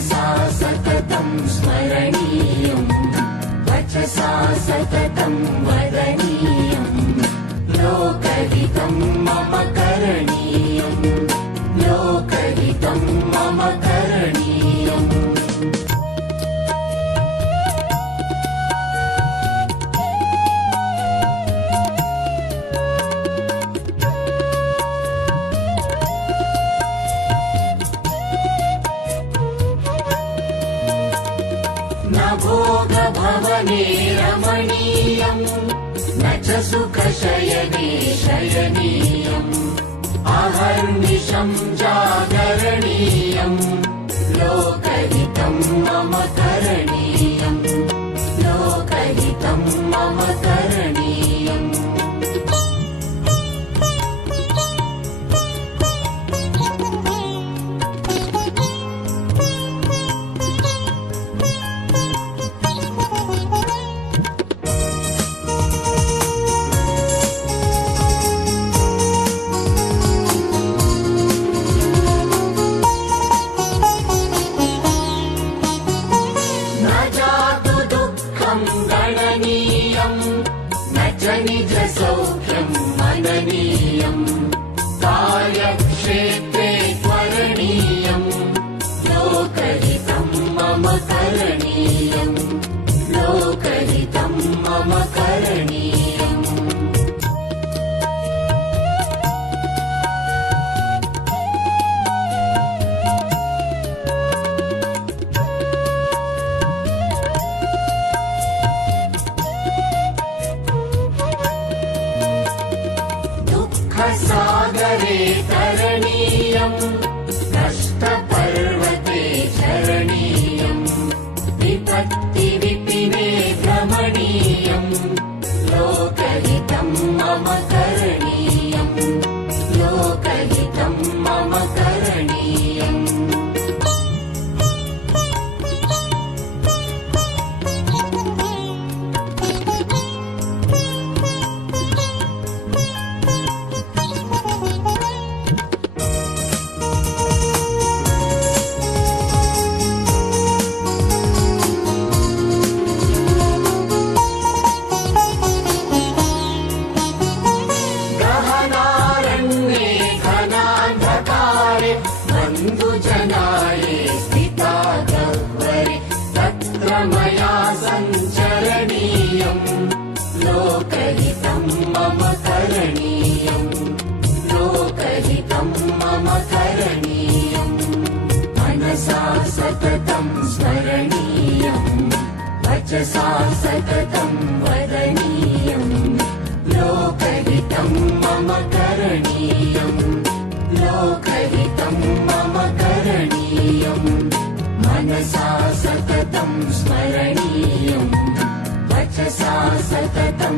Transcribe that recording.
मनसा सततं स्मरणीयम् वचसा सततं वदनीयम् लोकहितं मम करणीयम् लोकहितं मम करणीयम् न भोगभवने रमणीयम् न च सुखशयने शयनीयम् अहर्निशं जागरणीयम् लोकहितं मम करणीयम् लोकहितं मम करणीयम् गणनीयम् न च निजसौख्यम् मननीयम् कार्यक्षेत्रे त्वरणीयम् लोकहितं मम करणीयम् लोकहितं मम करणीयम् सागरे तरणीयम् कष्टपर्वते चरणीयम् विपत्तिविपिने भ्रमणीयम् लोकहितं मम करणीयम् लोकहितं मम करणीयम् बन्धुजनाये स्थिता गह्वरे तत्र मया सञ्चरणीयम् लोकहितं मम करणीयम् लोकहितं मम करणीयम् मनसा सततं स्मरणीयम् वचसा सततं वदनीयम् लोकहितं मम करणीयम् लोकहितं मम करणीयम् मनसा सततं स्मरणीयम् वचसा सततं